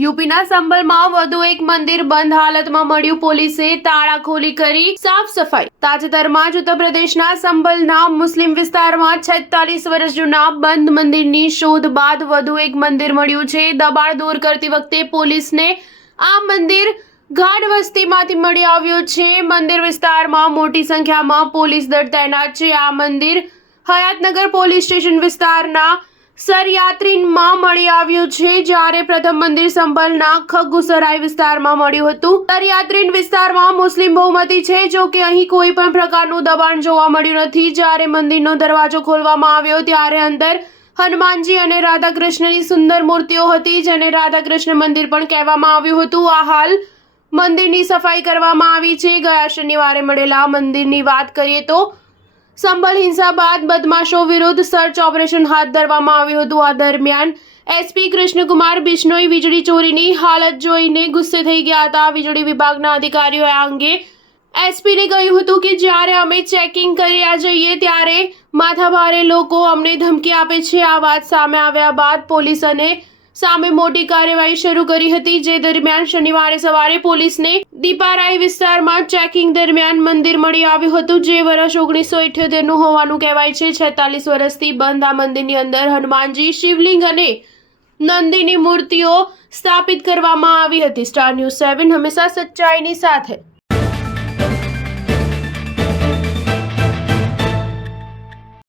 યુપીના સંભલમાં વધુ એક મંદિર બંધ હાલતમાં મળ્યું. પોલીસે તાળા ખોલી કરી સાફ સફાઈ. તાજેતરમાં જ ઉત્તર પ્રદેશના સંભલના મુસ્લિમ વિસ્તારમાં 46 વર્ષ જૂના બંધ મંદિરની શોધ બાદ વધુ એક મંદિર મળ્યું છે. દબાણ દૂર કરતી વખતે પોલીસને આ મંદિર ગાઢ વસ્તીમાંથી મળી આવ્યું છે. મંદિર વિસ્તારમાં મોટી સંખ્યામાં પોલીસ દળ તૈનાત છે. આ મંદિર હયાતનગર પોલીસ સ્ટેશન વિસ્તારના સરયાત્રીનમાં મળી આવ્યું છે, જ્યારે પ્રથમ મંદિર સંભલના ખગ્ગુસરાય વિસ્તારમાં મળ્યું હતું. સરયાત્રીન વિસ્તારમાં મુસ્લિમ બહુમતી છે, જો કે અહીં કોઈ પણ પ્રકારનું દબાણ જોવા મળ્યું નથી. જ્યારે મંદિરનો દરવાજો ખોલવામાં આવ્યો ત્યારે અંદર હનુમાનજી અને રાધાકૃષ્ણની સુંદર મૂર્તિઓ હતી, જેને રાધાકૃષ્ણ મંદિર પણ કહેવામાં આવ્યું હતું. આ હાલ મંદિરની સફાઈ કરવામાં આવી છે. ગયા શનિવારે મળેલા મંદિરની વાત કરીએ તો સંભલ હિંસા બાદ બદમાશો વિરુદ્ધ સર્ચ ઓપરેશન હાથ ધરવામાં આવ્યું હતું. આ દરમિયાન એસપી કૃષ્ણકુમાર બિશ્નોઈ વીજળી ચોરીની હાલત જોઈને ગુસ્સે થઈ ગયા હતા. વીજળી વિભાગના અધિકારીઓએ આ અંગે એસપીને કહ્યું હતું કે જ્યારે અમે ચેકિંગ કરવા જઈએ ત્યારે માથાભારે લોકો અમને ધમકી આપે છે. આ વાત સામે આવ્યા બાદ પોલીસ અને સામે મોટી કાર્યવાહી શરૂ કરી હતી. જે દરમિયાન શનિવારે સવારે પોલીસને દીપારાઈ વિસ્તારમાં ચેકિંગ દરમિયાન મંદિર મળી આવ્યું હતું, જે વર્ષ 1978નું હોવાનું કહેવાય છે. 46 વર્ષથી બંધ આ મંદિરની અંદર હનુમાનજી, શિવલિંગ અને નંદીની મૂર્તિઓ સ્થાપિત કરવામાં આવી હતી. સ્ટાર ન્યૂઝ 7 હંમેશા સચ્ચાઈની સાથે.